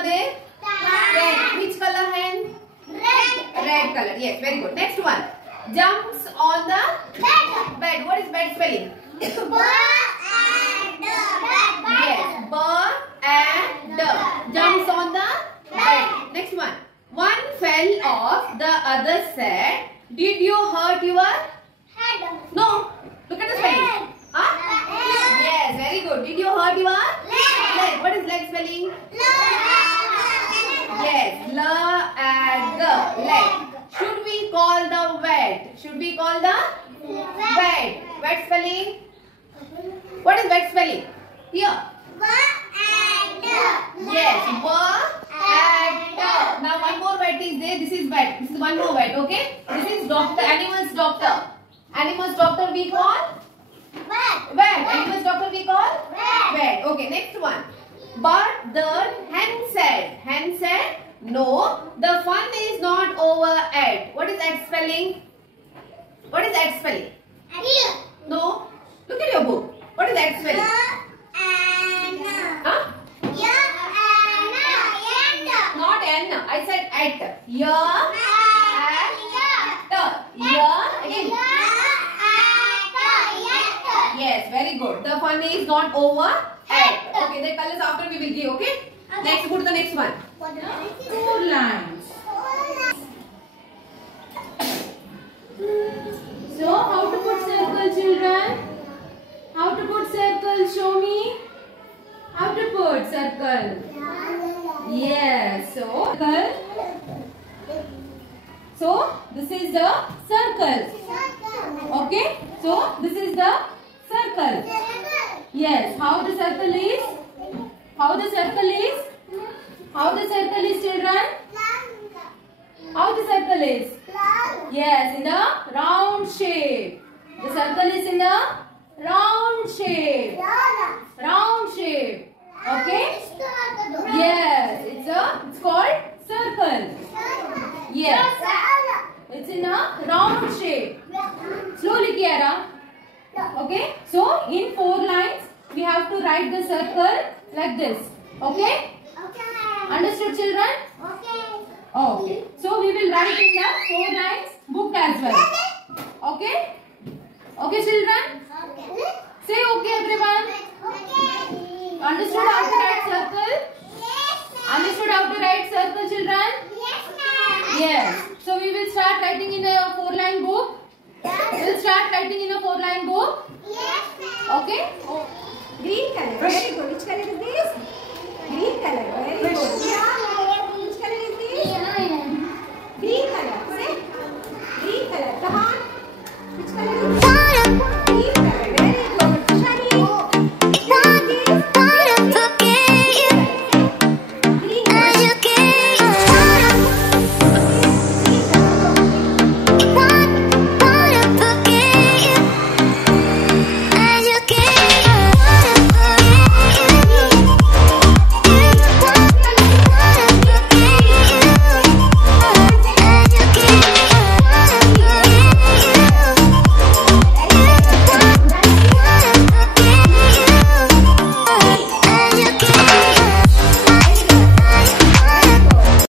are there? Hen. Which color hen? Red color. Yes, very good. Next one. Jumps on the bed. What is bed spelling? Yes, b and d. Jumps on the bed. Next one. One fell off. The other said, "Did you hurt your head?" No. Look at the spelling. Huh? Yes, very good. Did you hurt your leg? What is leg spelling? Yes, l and g. Leg. Should we call the vet? Should we call the vet? Vet spelling? What is vet spelling? Here. Yes, b and d. Now one more vet is there. This is vet. This is one more vet. Okay. This is doctor. Animals doctor. Animals doctor we call vet. Animals doctor we call vet. Okay. Next one. But the hen said. Hen said, "No, the fun is not over yet." What is that spelling? What is that spelling? No. Look at your book. What is that spelling? Huh? Not N. I said at. Yeah. Again. Yes, very good. The fun is not over yet. Okay, the colors after we will give. Okay. Next, go to the next one. 4 lines. So, how to put circle, children? How to put circle? Show me. How to put circle? Yes. So, this is the circle. Okay. So, this is the circle. Yes. How the circle is? How the circle is? How the circle is, children? How the circle is? Yes, in the round shape. The circle is in the round shape. Round shape. Okay? Yes, it's called circle. Yes. It's in a round shape. Slowly, Kiara. Okay? So, in 4 lines, we have to write the circle like this. Okay? Understood, children? Okay. So, we will write in the 4 lines book as well. Okay? Okay, children? Say okay, everyone. Understood how to write circle?